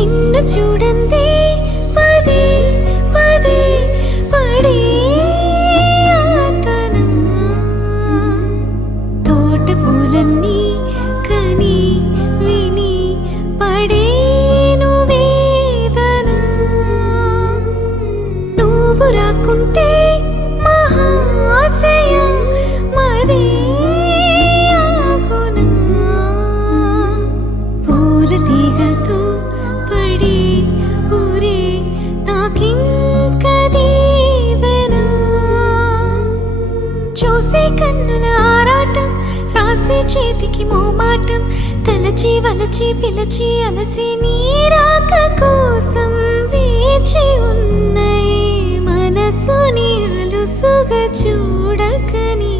నిన్ను చూడందే పదే పదే పడే ఆతనా తోట పూలన్నీ కని విని పడేను వేదన నువ్వు రాకుంటే మహాశయ మదే ఆగునా పూల తీగతో పడే ఊరే నాకింక దీవెనా చూసే కన్నుల ఆరాటం రాసే చేతికి మోమాటం తలచి వలచి పిలచి అలసి నీరాక కోసం వేచి ఉన్నై మనసుని అలుసుగా చూడకని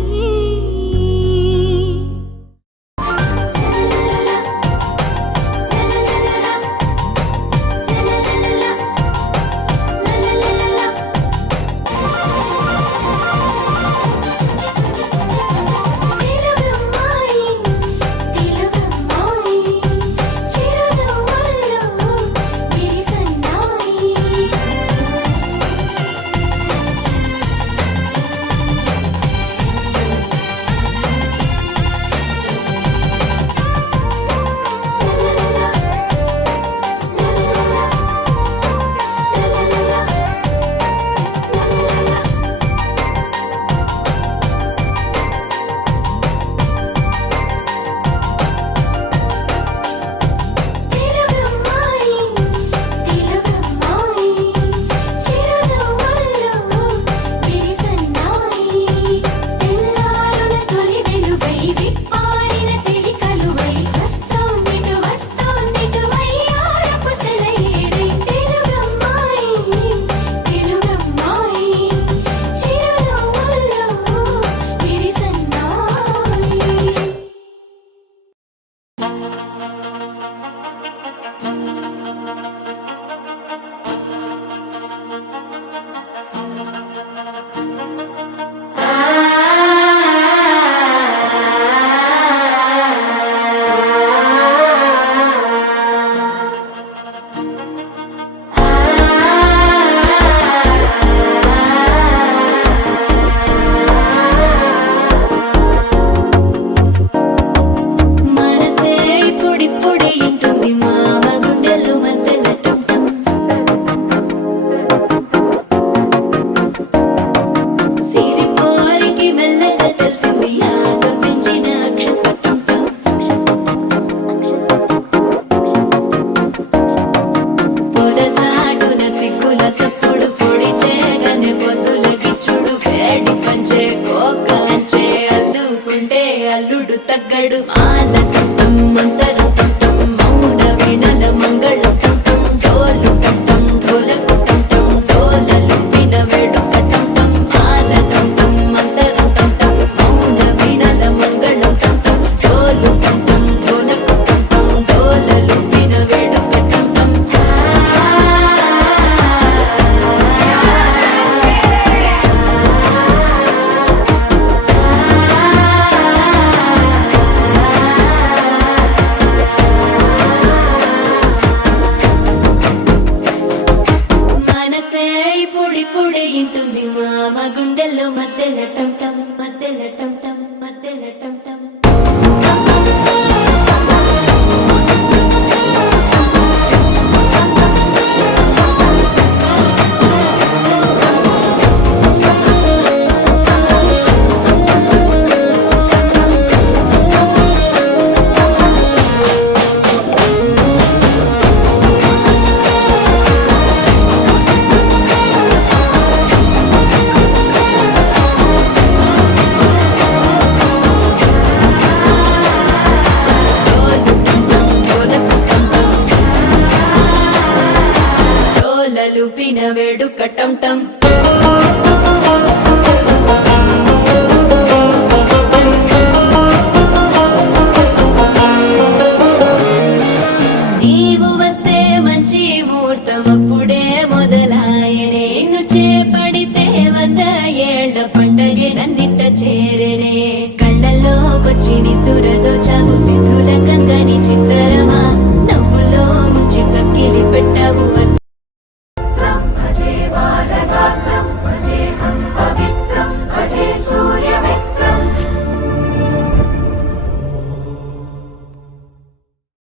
అల్లుడు తగ్గడు మాల టం మంతరం టం మౌన వీణల మంగళం టం డోలు టం డోలకు టం డోలలు విన వేడుక టం మాల టం మంతరం టం మౌన వీణల మంగళం టం డోలు టం డోలకు టం డోలలు విన వేడుక టం పొడి ఇంటుంది మామ గుండెల్లో మధ్యల టం టం మధ్యల టం టం మధ్యల టం టం లూపిన వేడుక టం టం నీవు వస్తే మంచి ముహూర్తం అప్పుడే మొదలాయనే నిన్ను చేపడితే 100 ఏళ్ల పండగే నన్నిట్ట చేరనే కళ్ళల్లోకొచ్చి నిద్దురదో చావు సిద్ధుల కన్న